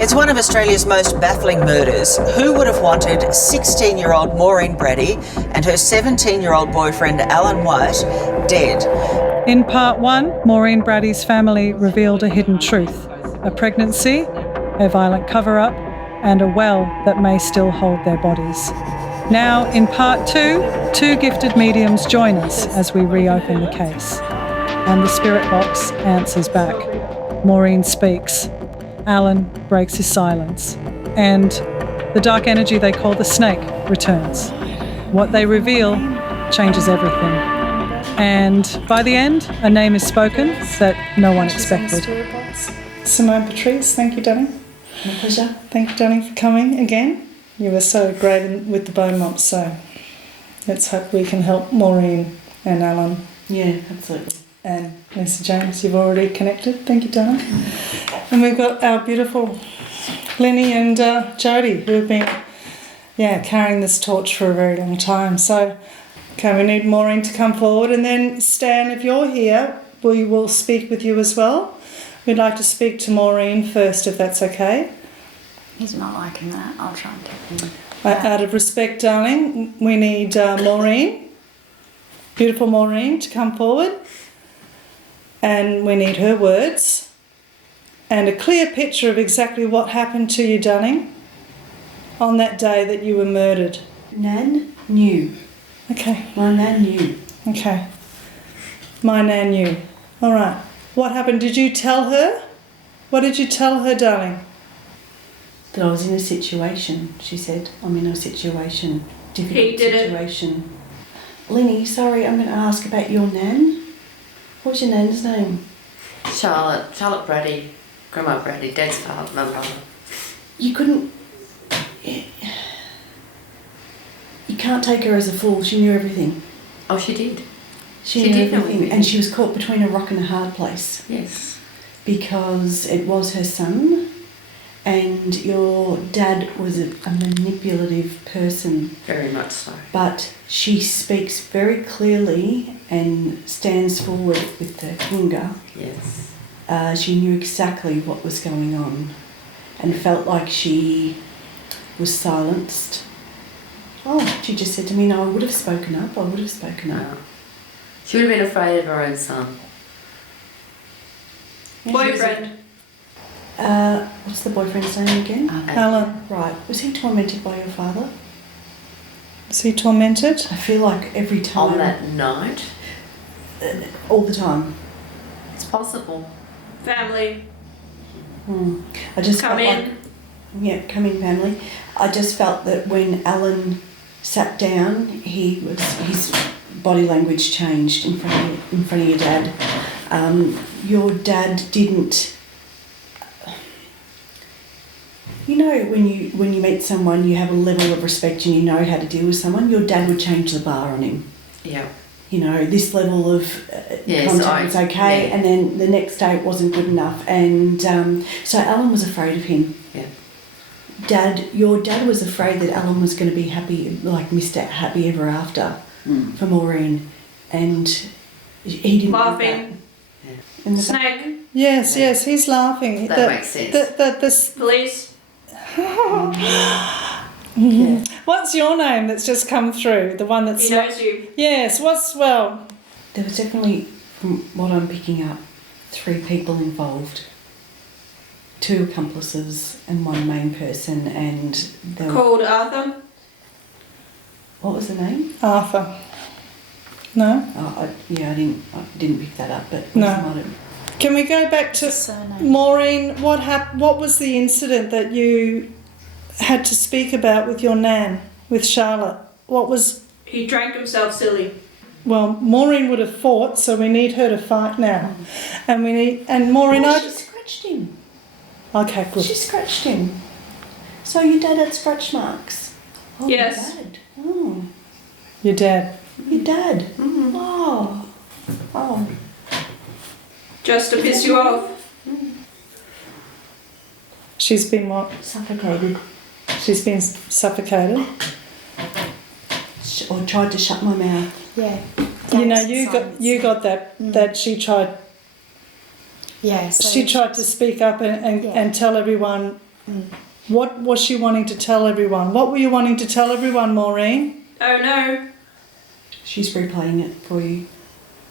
It's one of Australia's most baffling murders. Who would have wanted 16-year-old Maureen Braddy and her 17-year-old boyfriend Allan Whyte dead? In part one, Maureen Braddy's family revealed a hidden truth: a pregnancy, a violent cover-up, and a well that may still hold their bodies. Now, in part two gifted mediums join us as we reopen the case. And the spirit box answers back. Maureen speaks. Allan breaks his silence. And the dark energy they call the snake returns. What they reveal changes everything. And by the end, a name is spoken that no one expected. Simone Patrice, thank you, darling. My pleasure. Thank you, darling, for coming again. You were so great with the bone mops, so let's hope we can help Maureen and Allan. Yeah, absolutely. And Lisa James, you've already connected. Thank you, darling. And we've got our beautiful Lenny and Jodie, who have been carrying this torch for a very long time. So, okay, we need Maureen to come forward. And then, Stan, if you're here, we will speak with you as well. We'd like to speak to Maureen first, if that's okay. He's not liking that. I'll try and get him. Out of respect, darling, we need Maureen, beautiful Maureen, to come forward. And we need her words and a clear picture of exactly what happened to you, darling, on that day that you were murdered. Nan knew. Okay. My Nan knew. Okay. My Nan knew. All right. What happened? Did you tell her? What did you tell her, darling? That I was in a situation, she said. I'm in a situation. Difficult situation. Lenny, sorry, I'm going to ask about your Nan. What was your Nan's name? Charlotte Braddy, Grandma Braddy, Dad's father, my brother. You couldn't... You can't take her as a fool. She knew everything. Oh, she did. She knew did know everything. And she was caught between a rock and a hard place. Yes. Because it was her son, and your dad was a manipulative person. Very much so. But she speaks very clearly and stands forward with her finger. Yes. She knew exactly what was going on and felt like she was silenced. Oh, she just said to me, no, I would have spoken up. No. She would have been afraid of her own son. Boyfriend. What's the boyfriend's name again? Allan. Right. Was he tormented by your father? Was he tormented? I feel like every time. On that night? All the time. It's possible. Family. I just Come felt in. Like, come in, family. I just felt that when Allan sat down, his body language changed in front of your dad. Your dad didn't. You know, when you meet someone, you have a level of respect and you know how to deal with someone. Your dad would change the bar on him. Yeah. You know, this level of contact was okay, and then the next day it wasn't good enough. And so Allan was afraid of him. Yeah. Your dad was afraid that Allan was going to be happy, like Mr. Happy Ever After for Maureen. And he didn't Laughing. And the Snake. Yes, he's laughing. That makes sense. Police. What's your name that's just come through? The one that's... He knows you. Yes, There was definitely, from what I'm picking up, 3 people involved. 2 accomplices and 1 main person, and Called Arthur. What was the name? Arthur. No? Oh, I didn't pick that up, but No. Can we go back to Maureen? What was the incident that you had to speak about with your Nan, with Charlotte? What was... He drank himself silly. Well, Maureen would have fought, so we need her to fight now. And Maureen... She scratched him. Okay, good. She scratched him. So your dad had scratch marks? Oh, Yes. Your dad. Oh. Your dad. Your dad? Mm-hmm. Oh. Just to piss you off. She's been what? Suffocated. She's been suffocated. Or tried to shut my mouth. Yeah. You know, you got that she tried. Yeah. So She tried to speak up and tell everyone What was she wanting to tell everyone? What were you wanting to tell everyone, Maureen? Oh no. She's replaying it for you.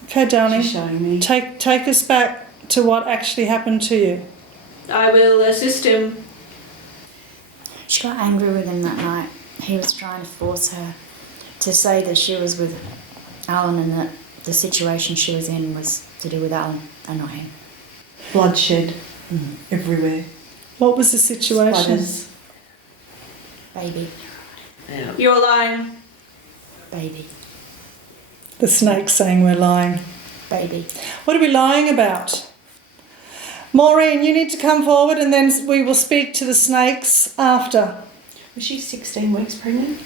Okay, darling. She's showing me. Take us back to what actually happened to you. I will assist him. She got angry with him that night. He was trying to force her to say that she was with Allan and that the situation she was in was to do with Allan and not him. Bloodshed everywhere. What was the situation? Splatters. Baby, Yeah. You're lying. baby, The snake saying we're lying. baby. What are we lying about? Maureen, you need to come forward and then we will speak to the snakes after. Was she 16 weeks pregnant?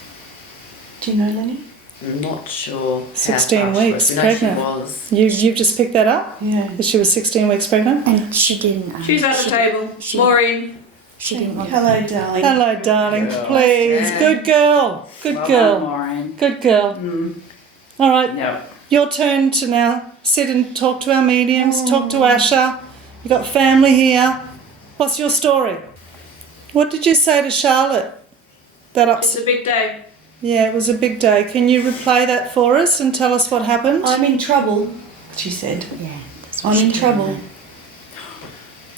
Do you know, Lenny? I'm not sure. how 16 far she weeks was. We know pregnant. She was. You've just picked that up? Yeah. That she was 16 weeks pregnant? And she didn't. She's at the table. she- Maureen. She didn't want. Hello, darling. Hello, darling. Please. Yeah. Good girl. Good girl. Morin. Good girl. All right. Yep. Your turn to now sit and talk to our mediums, talk to Asha. You've got family here. What's your story? What did you say to Charlotte? That It's a big day. Yeah, it was a big day. Can you replay that for us and tell us what happened? I'm in trouble, she said. Yeah, that's what I'm she in told trouble. her.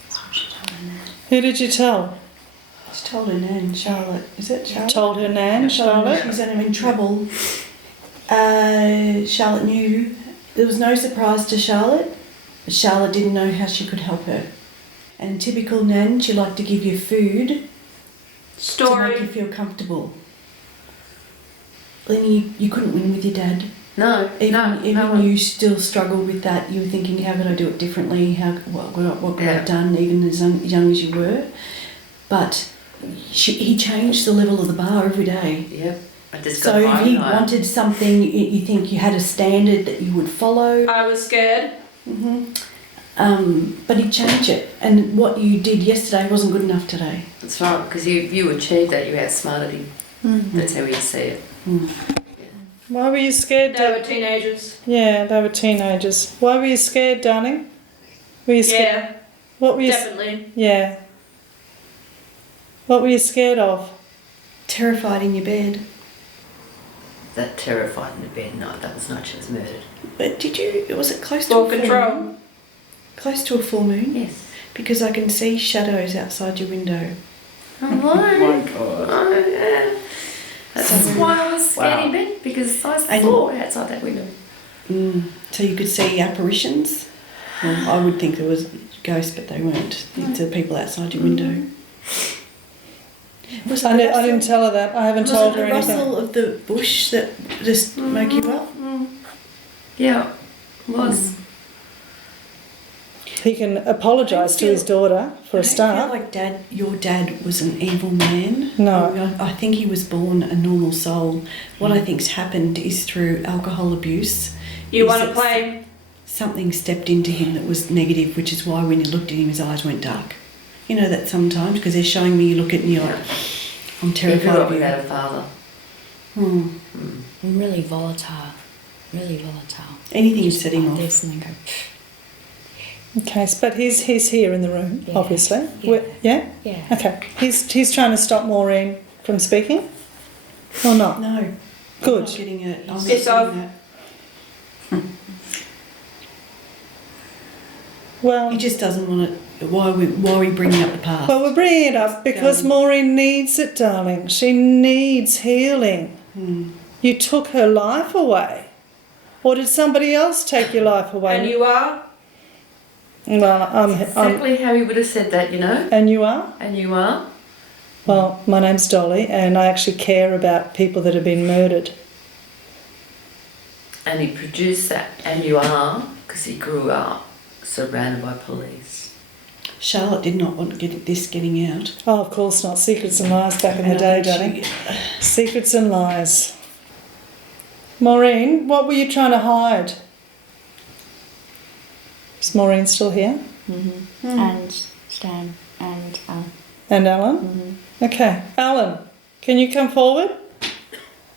That's what she told her. Who did you tell? She told her nan, Charlotte. Is it Charlotte? Told her nan, Charlotte. She said I'm in trouble. Charlotte knew. There was no surprise to Charlotte, but Charlotte didn't know how she could help her. And typical nan, she liked to give you food to make you Story. feel comfortable. Then you couldn't win with your dad. No. Even you still struggle with that. You were thinking, how could I do it differently? What could I have done, even as young as you were? But he changed the level of the bar every day. Yep. I just got So if home he and I- wanted something, you think you had a standard that you would follow. I was scared. But he changed it. And what you did yesterday wasn't good enough today. That's right, because you achieved that. You outsmarted him. That's how we see it. Why were you scared? They were teenagers. Yeah, they were teenagers. Why were you scared, darling? Were you scared? Yeah, What were you? definitely. Yeah. What were you scared of? Terrified in your bed. That terrified in the bed night. That was night she was murdered. But was it close to For a full control. moon? Close to a full moon? Yes. Because I can see shadows outside your window. Oh My God. Oh, yeah. That's why I was scared in bed, because I saw outside that window. So you could see apparitions? Well, I would think there was ghosts, but they weren't. The people outside your window. Was it I the didn't rustle- tell her that. I haven't was told it her the anything. rustle of the bush that just woke you up? Yeah, it was. He can apologise to his daughter for a I start. feel like your dad was an evil man. No. I think he was born a normal soul. What I think's happened is through alcohol abuse. You is want to that play? Something stepped into him that was negative, which is why when you looked at him, his eyes went dark. You know that sometimes, because they're showing me, you look at it and you're like, I'm He terrified grew up of you. without a father. And really volatile. Really volatile. Anything would set him Like off. this and then go. Okay, but he's here in the room, Yeah. obviously. Yeah. Yeah? Yeah. Okay. He's trying to stop Maureen from speaking? Or not? No. I'm Good. not getting it. I'm not Piss getting off. that. Well, He just doesn't want it. Why are we bringing up the past? well, we're bringing it up because Maureen needs it, darling. She needs healing. You took her life away. Or did somebody else take your life away? And you are? Well, I'm Exactly how he would have said that, you know. and you are? And you are. Well, my name's Dolly and I actually care about people that have been murdered. And he produced that, and you are, because he grew up surrounded by police. Charlotte did not want this getting out. Oh, of course not. Secrets and lies back in the And day, I think darling. Secrets and lies. Maureen, what were you trying to hide? Is Maureen still here? And Stan and And Allan? Okay. Allan, can you come forward?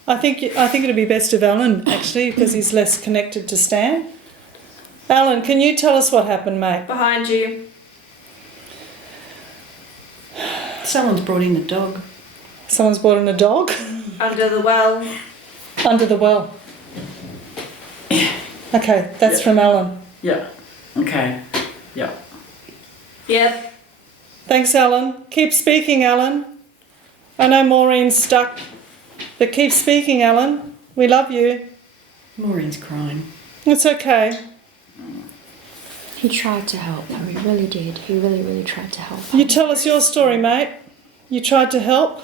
I think it'd be best if Allan, actually, because he's less connected to Stan. Allan, can you tell us what happened, mate? Behind you. Someone's brought in a dog. Someone's brought in a dog Under the well. under the well. Okay, that's from Allan. Yeah. Okay. Yeah. Yep. Thanks, Allan. Keep speaking, Allan. I know Maureen's stuck, but keep speaking, Allan. We love you. Maureen's crying. It's okay. He tried to help her, he really did. He really, really tried to help her. You tell us your story, mate. You tried to help.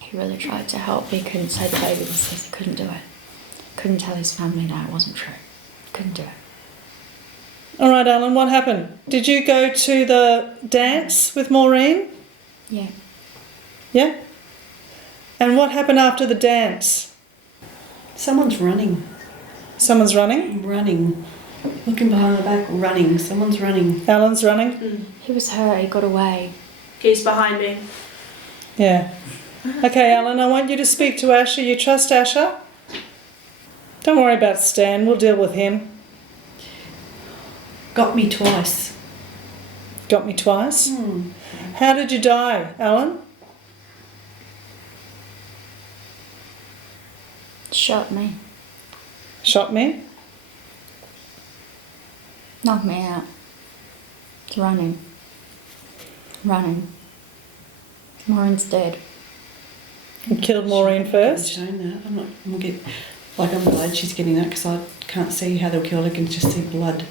He really tried to help, but he couldn't say the baby was his. He couldn't do it. Couldn't tell his family that it wasn't true. Couldn't do it. All right, Allan, what happened? Did you go to the dance with Maureen? Yeah. Yeah? And what happened after the dance? Someone's running. Someone's running? Running. Looking behind the back, running. Someone's running. Alan's running? He was hurt, he got away. He's behind me. Yeah. Okay, Allan, I want you to speak to Asher. You trust Asher? Don't worry about Stan. We'll deal with him. Got me twice. Got me twice? How did you die, Allan? Shot me. Shot me? Knocked me out. It's running. Running. Morin's dead. You killed Maureen I've first? shown that. I'm glad she's getting that because I can't see how they were killed. I can just see blood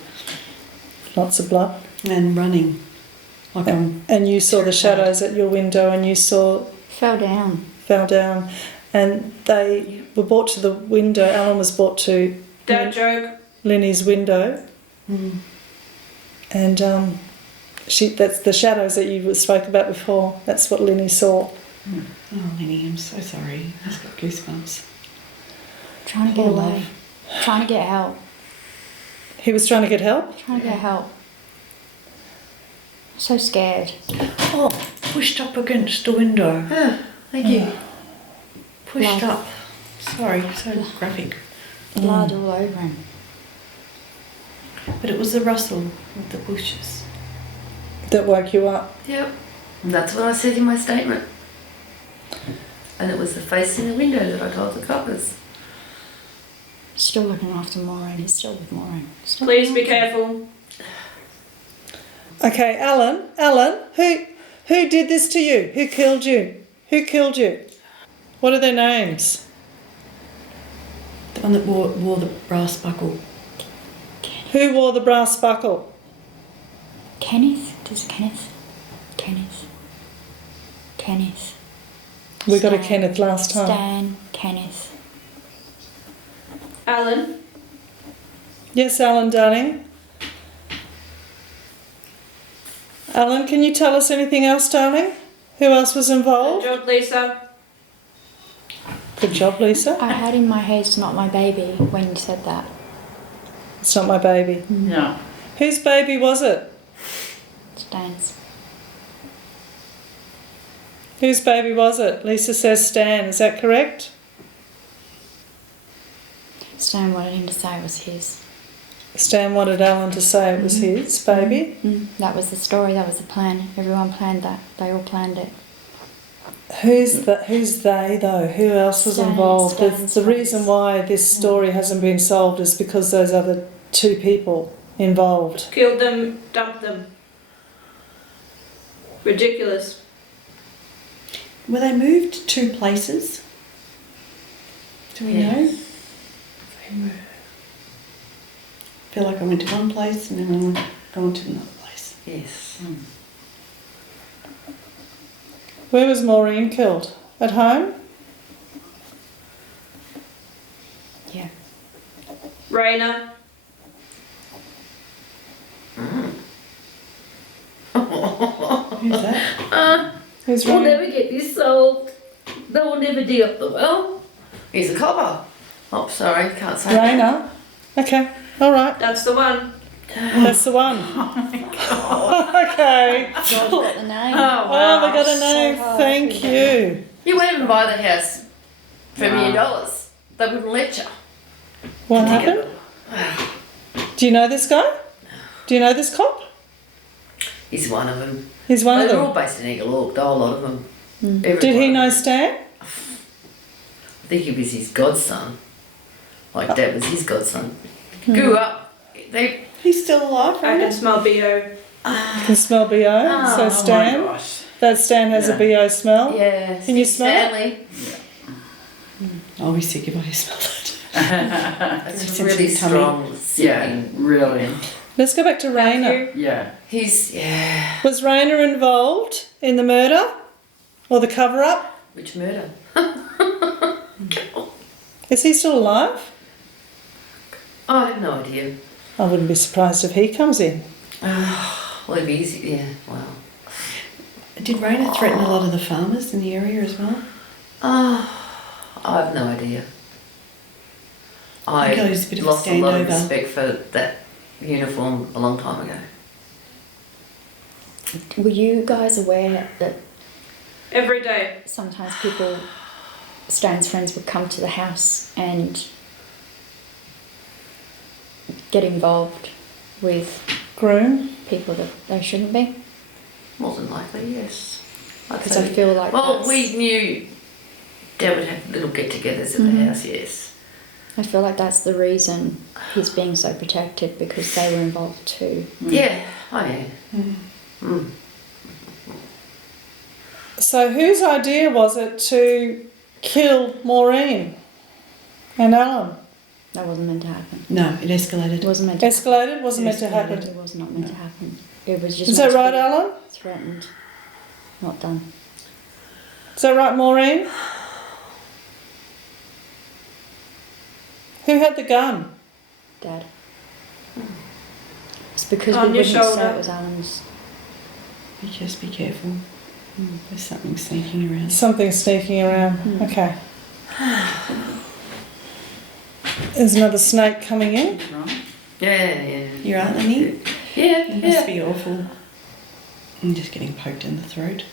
Lots of blood. and running. Like I'm And you saw the terrified. shadows at your window and you Fell down. fell down. And they were brought to the window. Allan was brought to Dad joke. Linny's window. And that's the shadows that you spoke about before. That's what Linny saw. Oh, Lenny, I'm so sorry. I've just got goosebumps. Trying to get Oh, away. love. Trying to get help. He was trying to get help? Trying to get help. So scared. Oh, pushed up against the window. Thank you. Pushed Love. up. Sorry, so graphic. Blood all over him. But it was the rustle of the bushes. That woke you up. Yep. And that's what I said in my statement. And it was the face in the window that I told the coppers. Still looking after Morin. He's still with Morin. Still Please be careful. Okay, Allan, who did this to you? Who killed you? Who killed you? What are their names? The one that wore the brass buckle. Who wore the brass buckle? Kenneth? Does Kenneth? Kenneth. Kenneth. We got a Stan. Kenneth last time. Stan. Kenneth. Allan. Yes, Allan, darling. Allan, can you tell us anything else, darling? Who else was Good involved? job, Lisa. Good job, Lisa. I had in my head it's not my baby when you said that. It's not my baby. No. Whose baby was it? Stan's. Whose baby was it? Lisa says Stan. Is that correct? Stan wanted him to say it was his. Stan wanted Allan to say it was his baby. That was the story, that was the plan. Everyone planned that. They all planned it. Who's they though? Who else was Stan's- involved? Stan's The reason friends. why this story hasn't been solved is because those other two people involved. Killed them, dumped them. Ridiculous. Were they moved to places? Do we know? I feel like I went to one place and then I'm going to another place. Yes. Where was Maureen killed? At home? Yeah. Raina. Who's that? Who's We'll Raina? never get this solved. They will never dig up the well. He's a copper. Oh, sorry, can't say that. Raina? Okay, all right. That's the one. That's the one. Okay. God, got the name. Oh, they got a name. hard. Thank you. You went and buy the house for $1 million. They wouldn't let you. What happened? Do you know this guy? Do you know this cop? He He's one of them. He's one of They're all them. based in Eagle Hawke, the whole lot of them. Every Did he one. know Stan? I think he was his godson. Like Dad was his godson. Grew up. He's still alive, I can right? smell BO. You can smell BO. So Oh Stan, my gosh. that Stan has a Yeah. BO smell. Yeah. Can you smell it? Stanley. I'll be sick if I smell that. It's Very really sensitive tummy. strong. Yeah, singing. really. Let's go back to Raina. Yeah. He's Was Raina involved in the murder or the cover-up? Which murder? Is he still alive? I have no idea. I wouldn't be surprised if he comes in. Well, it'd be easy. Yeah. Wow. Did Raina threaten a lot of the farmers in the area as well? I have no idea. I I think it was a bit of a lost a lot of standover. respect for that uniform a long time ago. Were you guys aware that Every day. sometimes people, Stan's friends, would come to the house and get involved with Groom? people that they shouldn't be? More than likely, yes. I'd Because I say- feel like Well, that's, we knew Dad would have little get-togethers at Mm-hmm. the house, yes. I feel like that's the reason he's being so protected, because they were involved too. Yeah, I am. Mm. So whose idea was it to kill Maureen and Allan? That wasn't meant to happen. No, it escalated. It wasn't meant to Escalated? Wasn't meant to Escalated. happen. It was not meant to happen. It was just Is that meant to right, be Allan? threatened, not done. Is that right, Maureen? Who had the gun? Dad. It's because On we your wouldn't say shoulder. it was Alan's. Just be careful. There's something sneaking around. Something sneaking around. Okay. There's another snake coming in. Right. Yeah. You're right, Lenny? Yeah, It yeah. must be awful. I'm just getting poked in the throat.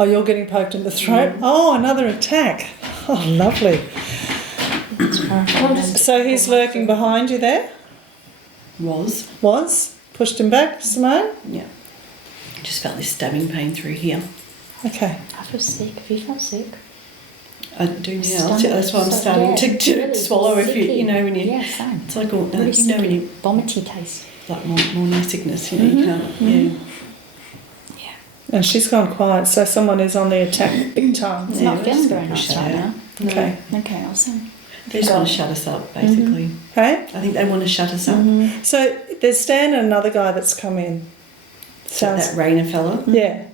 Oh, you're getting poked in the throat? Oh, another attack. Oh, lovely. So he's lurking behind you there? Was. Pushed him back, Simone? Yeah. I just felt this stabbing pain through here. Okay. I feel sick. Have you felt sick? I do now. Stomach, That's why I'm so- starting yeah, to really swallow if sicky. you know when you. Yeah, same. It's like all, Really you know when you vomity taste. like morning sickness, you know, you can't. Yeah. And she's gone quiet, so someone is on the attack big time. It's Yeah, not let's feeling go very push nice that right out. now. Okay. Okay, awesome. They just want to shut us up, basically. Hey? I think they want to shut us up. So there's Stan and another guy that's come in. That Sounds. Raina fella. Yeah.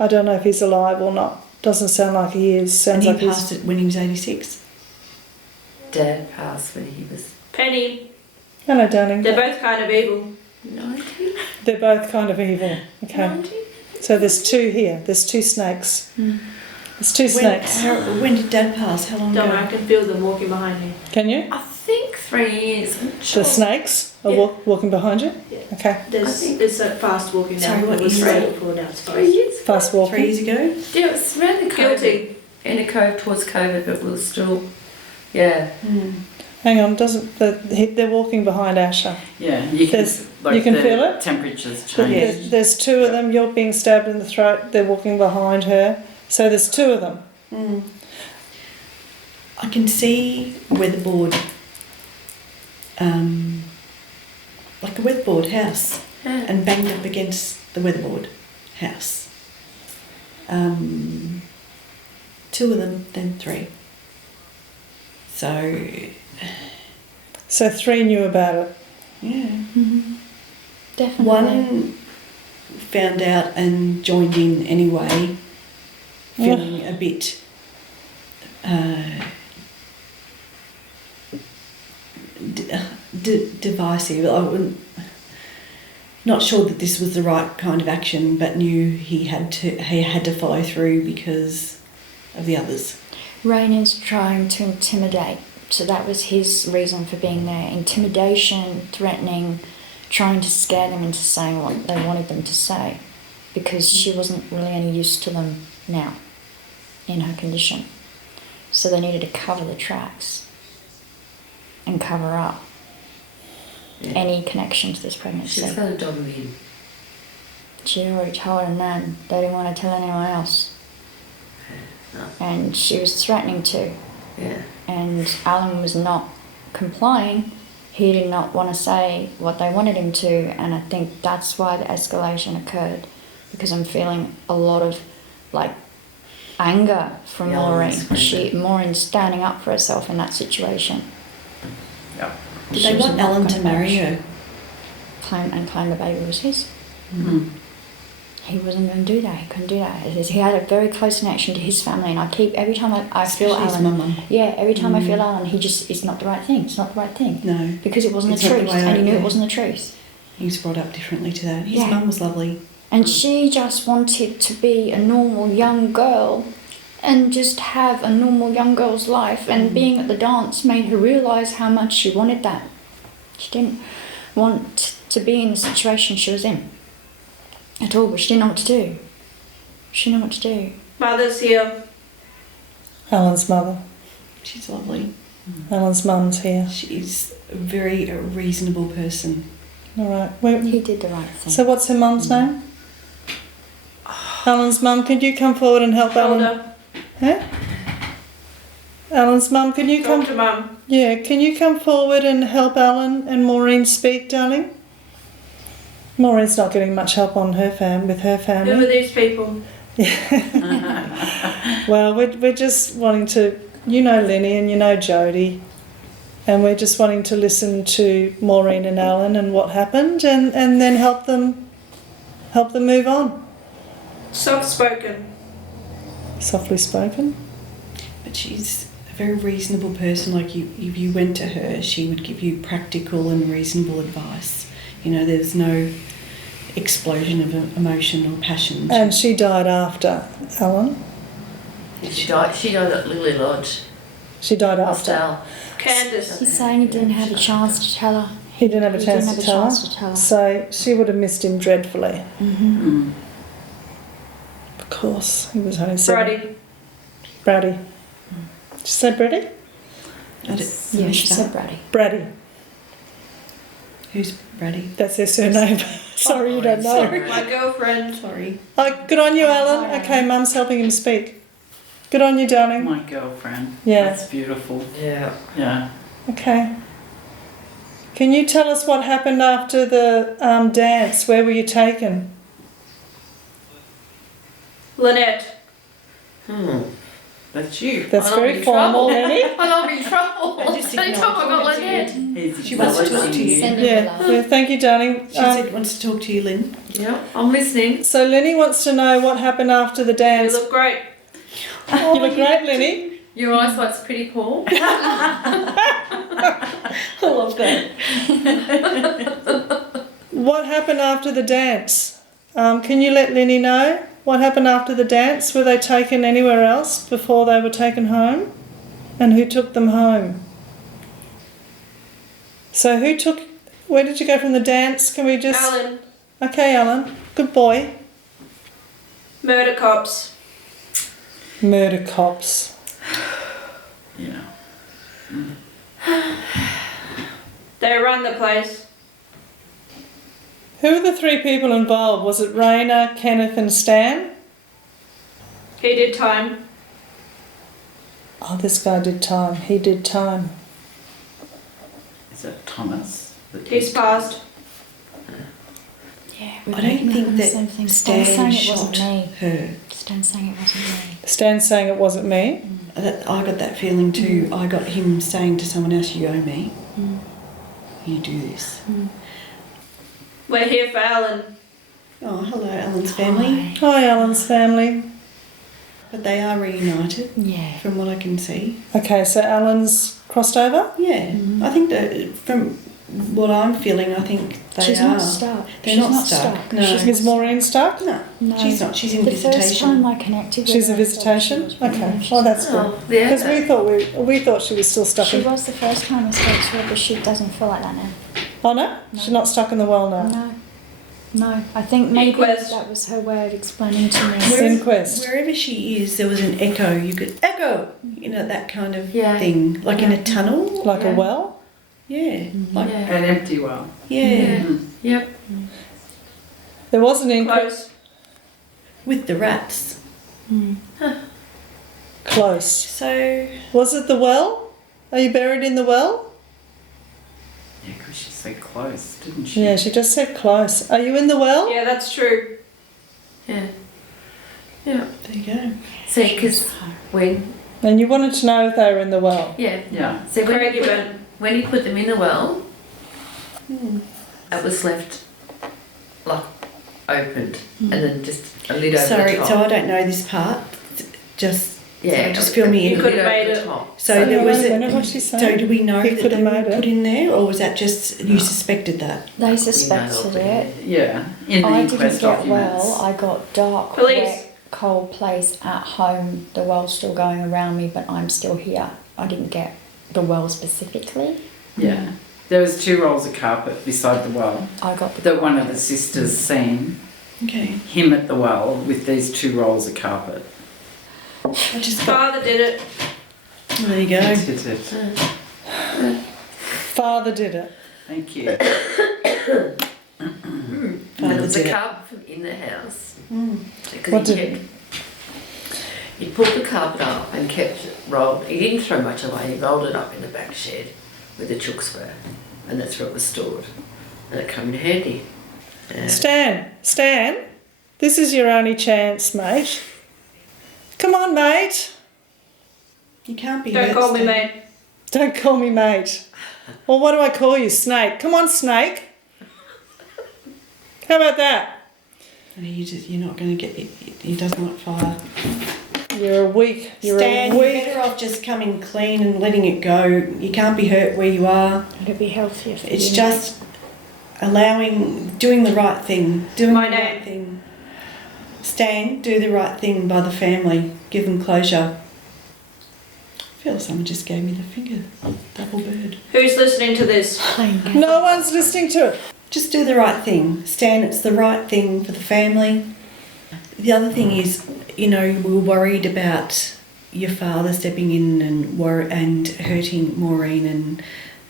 I don't know if he's alive or not. Doesn't sound like he is. And Sounds he like he's. passed it when he was 86. Dad passed when he was Penny. Hello, darling. They're both kind of evil. 90. They're both kind of evil. Okay. So there's two here. There's two snakes. There's two snakes. When did Dad pass? How long Don't worry, ago? I can feel them walking behind me. Can you? I think 3 years. I'm not sure. The snakes are Yeah. walking behind you? Yeah. Okay. There's a fast walking Sorry, down. what It was year? straight before now it's 3 fast. years. Fast 3 walking. years ago? Yeah, it was around the COVID. Guilty. In a cove towards COVID, but we were still. Yeah. Hang on, they're walking behind Asher. Yeah, you can, There's- you can the feel it? temperatures There's, change. there's two of them. You're being stabbed in the throat. They're walking behind her. So there's two of them. I can see a weatherboard, like a weatherboard house, Yeah. and banged up against the weatherboard house. 2 of them, then 3. So, So 3 knew about it. yeah. Definitely. One found out and joined in anyway, feeling a bit divisive. I wouldn't, not sure that this was the right kind of action, but knew he had to follow through because of the others. Raina's trying to intimidate, so that was his reason for being there. Intimidation, threatening, trying to scare them into saying what they wanted them to say, because she wasn't really any use to them now in her condition. So they needed to cover the tracks and cover up Yeah. any connection to this pregnancy. She's going to dog him in. she already told her nan they didn't want to tell anyone else. And she was threatening to. Yeah. And Allan was not complying. He did not want to say what they wanted him to, and I think that's why the escalation occurred, because I'm feeling a lot of like anger from Yeah, Maureen. Maureen's standing up for herself in that situation. Yeah. Did She they was want not Allan to gonna marry budge. her? Claim the baby was his. Mm. He wasn't going to do that. He couldn't do that. He had a very close connection to his family, and I keep every time I feel Especially his Allan. mum. Yeah, every time I feel Allan, it's not the right thing. It's not the right thing. No. Because it wasn't It's the not the truth, way and he I- knew yeah. it wasn't the truth. He was brought up differently to that. His Yeah. mum was lovely. And she just wanted to be a normal young girl and just have a normal young girl's life. And being at the dance made her realise how much she wanted that. She didn't want to be in the situation she was in at all, but she didn't know what to do. She didn't know what to do. Mother's here. Alan's mother. She's lovely. Alan's mum's here. She's a very reasonable person. All right. He did the right thing. So what's her mum's name? Alan's mum, could you come forward and help Alan? Shoulder. Huh? Alan's mum, can you Talk come? to Mum. Yeah, can you come forward and help Alan and Maureen speak, darling? Maureen's not getting much help on her with her Who are family. these people? Well, we're just wanting to, you know Lenny and you know Jody, and we're just wanting to listen to Maureen and Allan and what happened, and then help them move on. Soft spoken. Softly spoken. But she's a very reasonable person. Like if you went to her, she would give you practical and reasonable advice. You know, there's no explosion of emotion or passion. And she died after Allan. She died at Lily Lodge. She died after. Hostel. Candace. He's saying he didn't have a chance to tell her. He didn't have a He chance, didn't to, have a tell chance her. to tell her. So she would have missed him dreadfully. Mm. Of course, he was only 7. Braddy. Braddy. Did you say Braddy? Yeah, she said Braddy. Braddy. Who's Braddy? That's her surname. Sorry, you don't know. My girlfriend. Sorry. Oh, good on you, Alan. Okay, Mum's helping him speak. Good on you, darling. My girlfriend. Yeah. That's beautiful. Yeah. Yeah. Okay. Can you tell us what happened after the dance? Where were you taken? Lynette. That's you. That's I'm very in formal, trouble. Lenny. I'm in trouble. I just Anytime I got like that. She wants to talk to you. Send Yeah. her love. Well, thank you, darling. She said wants to talk to you, Lynn. Yeah, I'm listening. So Lenny wants to know what happened after the You dance. look great. You look great, Lenny. Your eyesight's pretty cool. I love that. What happened after the dance? Can you let Lenny know what happened after the dance? Were they taken anywhere else before they were taken home? And who took them home? So where did you go from the dance? Can we just... Alan. Okay, Alan. Good boy. Murder cops. Murder cops. Yeah. They run the place. Who were the 3 people involved? Was it Raina, Kenneth and Stan? He did time. Oh, this guy did time. He did time. Is it Thomas? He's passed. Yeah, I don't think that Stan's Stan saying it shot wasn't me. her. Stan's saying it wasn't me. Stan's saying it wasn't me. I got that feeling too. I got him saying to someone else, "You owe me. You do this." We're here for Alan. Oh, hello, Alan's family. Hi, Alan's family. But they are reunited, Yeah. from what I can see. Okay, so Alan's crossed over? Yeah, I think that from what I'm feeling, I think they She's are. not stuck. They're She's not not stuck. stuck. No. Is Maureen stuck? No, No. she's not. She's in The first visitation. time I connected with She's her, a I thought visitation? she was Okay, finished. well that's good. Oh, yeah. Because we thought she was still stuck She in... was the first time I spoke to her, but she doesn't feel like that now. Oh no? She's not stuck in the well now? No. No. I think maybe Inquest. that was her way of explaining to me. Inquest. Wherever she is, there was an echo. You could echo, that kind of Yeah. thing, like in a tunnel. Like a Yeah. well? Yeah, like Yeah. An empty well. yeah. Yep. There was an inquest. Close. With the rats. Close. So, Was it the well? Are you buried in the well? Yeah, because she said close, didn't she? Yeah, she just said close. Are you in the well? Yeah, that's true. Yeah. Yeah. there you go. See, because when, And you wanted to know if they were in the well. yeah. Yeah. See, Craigie burn. when you put them in the well, it was left like opened and then just a lid over Sorry, the top. so I don't know this part. Just yeah, just fill me You in. could have lid over made the it. top. So there Hang was on a it. minute, what's she saying? So do we know He that could they have were made it. put in there, or was that just you suspected that? They suspected it. Yeah. In the I didn't inquest get documents. well. I got dark, Police. wet, cold place at home. The well's still going around me, but I'm still here. I didn't get the well specifically. Yeah. There was 2 rolls of carpet beside the well I got the that one of the sisters seen Okay. him at the well with these 2 rolls of carpet. I just thought, Father did it. there you go. Did it. Father did it. Thank you. There was did a it. carpet from in the house. Because What he did kept, he pulled the carpet up and kept it rolled. He didn't throw much away. He rolled it up in the back shed where the chooks were, and that's where it was stored. And it came in handy. Stan, this is your only chance, mate. Come on, mate. You can't be Don't hurt, call me Steve. mate. Don't call me mate. Well, what do I call you? Snake. Come on, Snake. How about that? No, you're not going to get it. He doesn't like fire. You're a weak. You're Stan, a you're weak. better off just coming clean and letting it go. You can't be hurt where you are. It'll be healthier for It's you. just doing the right thing. Doing My the name. right thing. Stan, do the right thing by the family. Give them closure. I feel someone just gave me the finger. Double bird. Who's listening to this? No one's listening to it. Just do the right thing. Stan, it's the right thing for the family. The other thing is, we were worried about your father stepping in and hurting Maureen and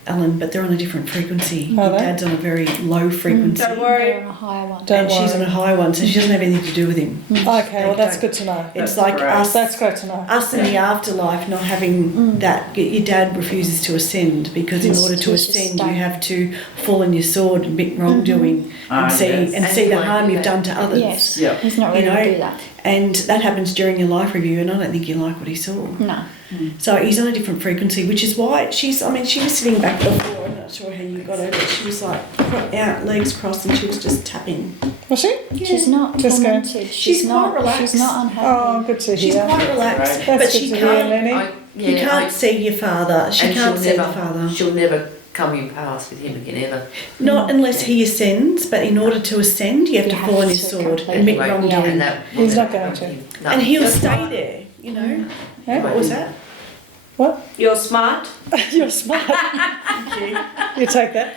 Allan, but they're on a different frequency. Are Your they? dad's on a very low frequency. Don't They're worry. on a higher one. Don't and she's on worry. a high one, so she doesn't have anything to do with him. Okay, well that's good to know. It's That's like great. us, That's great to know. us in the afterlife not having that. Your dad refuses to ascend because in He's- order to he's just ascend, you stuck. have to fall on your sword and admit wrongdoing and see yes. and And see he the won't harm do you've that. done to others. Yes. Yeah. He's not You ready to know, do that. And that happens during your life review, and I don't think you like what he saw. No. So he's on a different frequency, which is why she was sitting back before. I'm not sure how you got over it. She was like out, legs crossed, and she was just tapping. Was she? She's not Just go. tormented. She's not quite relaxed. She's not unhappy. Oh, good to She's hear. quite relaxed, Right. That's but good she to hear, can't. Lenny. You can't see your father. She and can't she'll see never, the father. She'll never come in past with him again ever. Not unless he ascends, but in order to ascend, you have You to have fall on to your sword, completely- admit Anyway, wrongdoing. and that He's not will going never to. come in. No, And he'll that's stay right. there, Yeah? What was that? What? You're smart. You're smart. Thank you. You take that.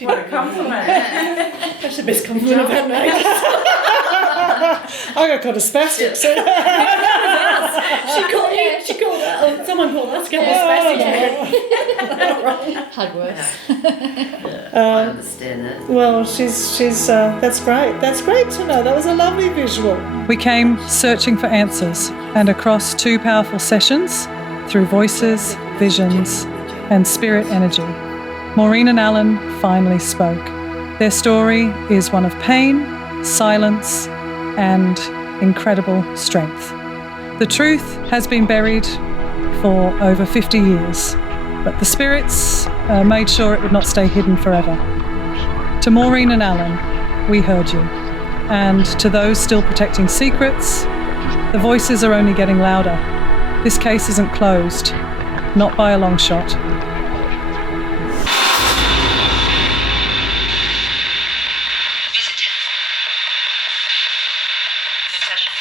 What a compliment. That's the best compliment I've had, mate. I got called a spastic. So. She called that. Someone called us. Go Hard work. I understand that. Well, she's that's great. That's great to know. That was a lovely visual. We came searching for answers, and across 2 powerful sessions, through voices, visions, and spirit energy, Maureen and Allan finally spoke. Their story is one of pain, silence, and incredible strength. The truth has been buried for over 50 years, but the spirits made sure it would not stay hidden forever. To Maureen and Allan, we heard you. And to those still protecting secrets, the voices are only getting louder. This case isn't closed, not by a long shot. Visit. The session.